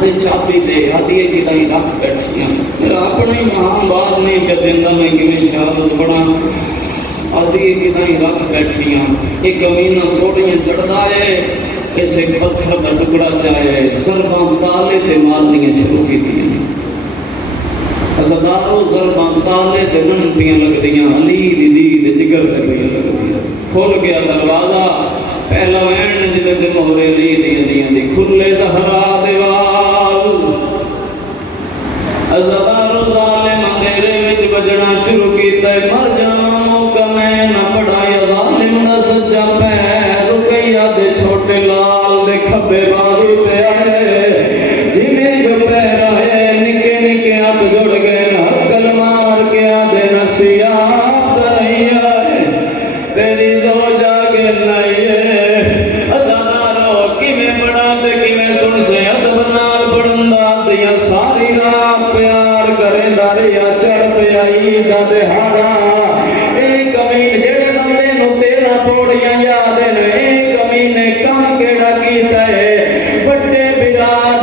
آدھے چابی دے آدھے کدائی رکھ بیٹھیاں میرا اپنا ہی مہان بار نہیں کہ زندہ میں کیویں شہادت بڑا آدھی کدائی رکھ بیٹھیاں ایک امینہ کوڑیاں چڑھتا ہے اسے پتھر کا ٹکڑا چاہے ضرباں تالے تے مارنیاں شروع کی تھی ہزاروں ضرباں تالے تے ننٹیاں لگ دیاں علی دی جگر تے لگ دیاں کھل گیا دروازہ پہلا وین جدے تے مہرے علی دی کھلے زہرا دیوال ہزاروں ظالم اندھیرے وچ بجنا شروع کیتا ہے مر جاواں موقع میں نہ پڑھایا ظالم دا سجا پیر رکیا دے چھوٹے لال دے کھبے بازو تے آئے جنہیں جو پیر آئے نکے نکے ہاتھ جڑ گئے حقل مار کے آدھے نصیحت نہیں آئے تیری زوجہ کے نہیں ہے ہزاروں کیویں بڑا تے کیویں سن سے ادب نال پڑھندا دیا ساری رات پیار کریں دریا چڑھ پہ آئی دا دہاڑا ایک امین جڑے بندے نو تیرا پوڑیاں یاد نے ایک امین نے کم کیڑا کیتا ہے بڑے برا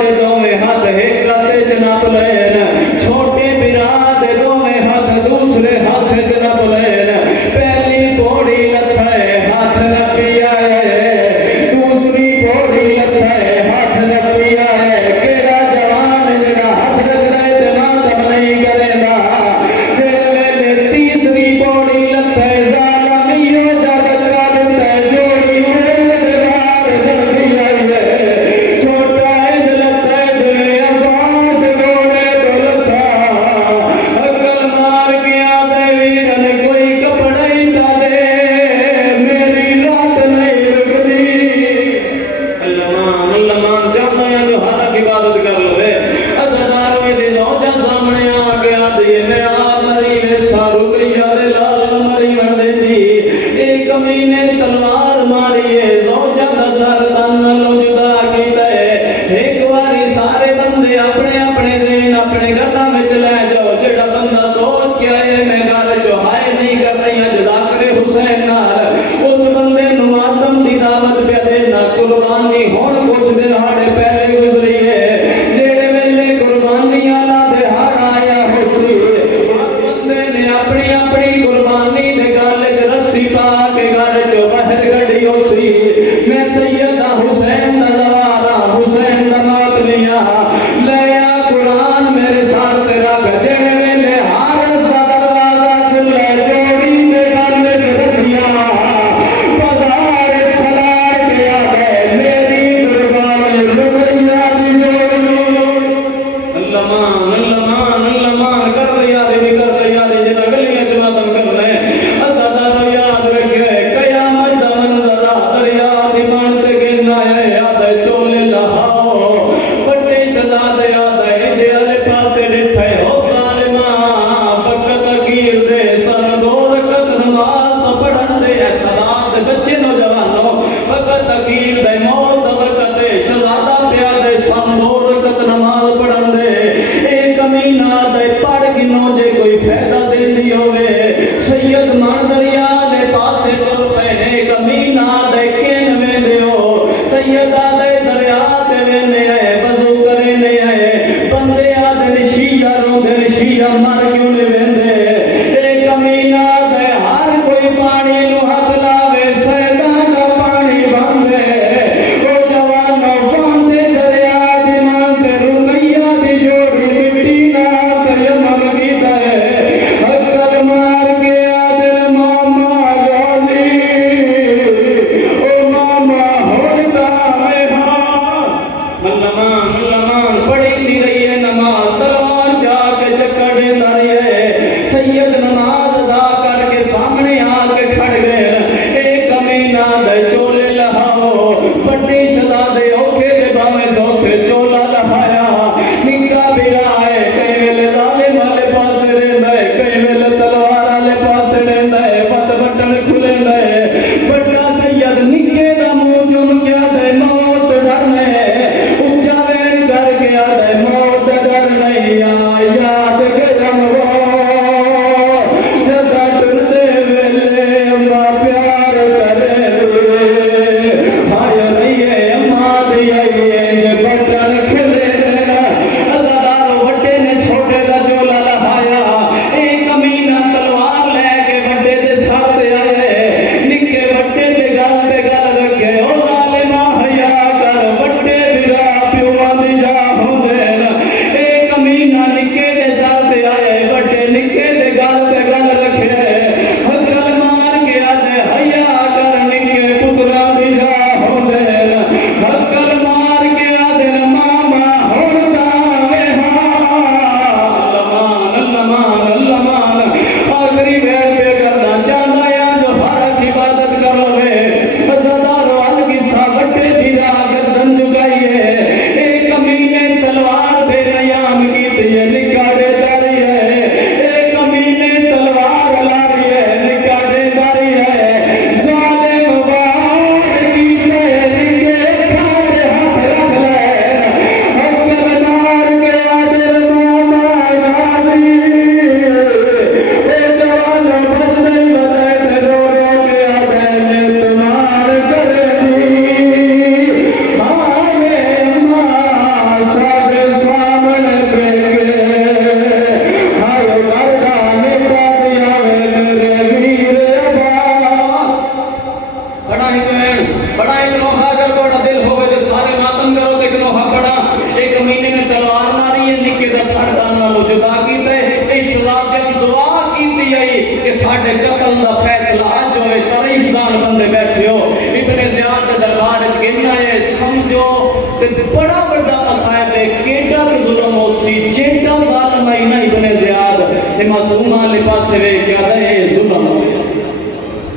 تے بڑا بڑا مصائب ہے کیڈا کہ ظلم ہو سی چیٹا ظالم ہے نہیں بنے زیاد اے معصومہ لے پاسے وے کیا دا اے ظلم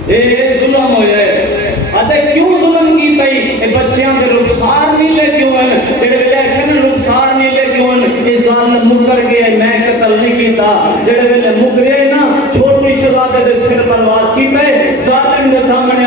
اے ظلم ہوئے آدھے کیوں ظلم کی تئی اے بچیاں دے رخسار نہیں لے کیوں ہیں جڑے ویلے اکھن رخسار نہیں لے کیوں ہیں اے ظالم مکر گئے میں قتل نہیں کیتا جڑے ویلے مکرے نا چھوٹی شہزادے دے سر پرواز کیتا ہے ظالم دے سامنے